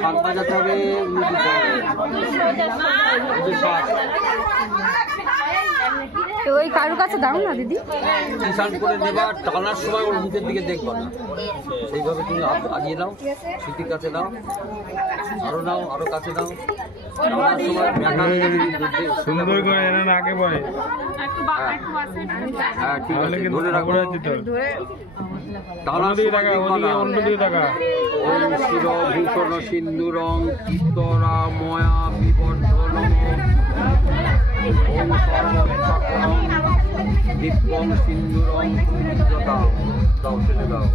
শাক বাজাতে হবে। ওই কারুর কাছে দাও না দিদি, কিষান করে নেবা, টানার সময় ওর মুখের দিকে দেখবা না, সেইভাবে তুমি আগিয়ে নাও, স্মৃতির কাছে নাও, আরো নাও, আরো কাছে নাও। সুন্দর করে এনে না আগে পরে। হ্যাঁ ঠিক আছে, ধরে রাখো। ভূষণ সিন্ধুরং চিত্তরা ময়া বিবর্ধন দিব্যং সিন্ধুরং দাও, দাও ছেড়ে দাও।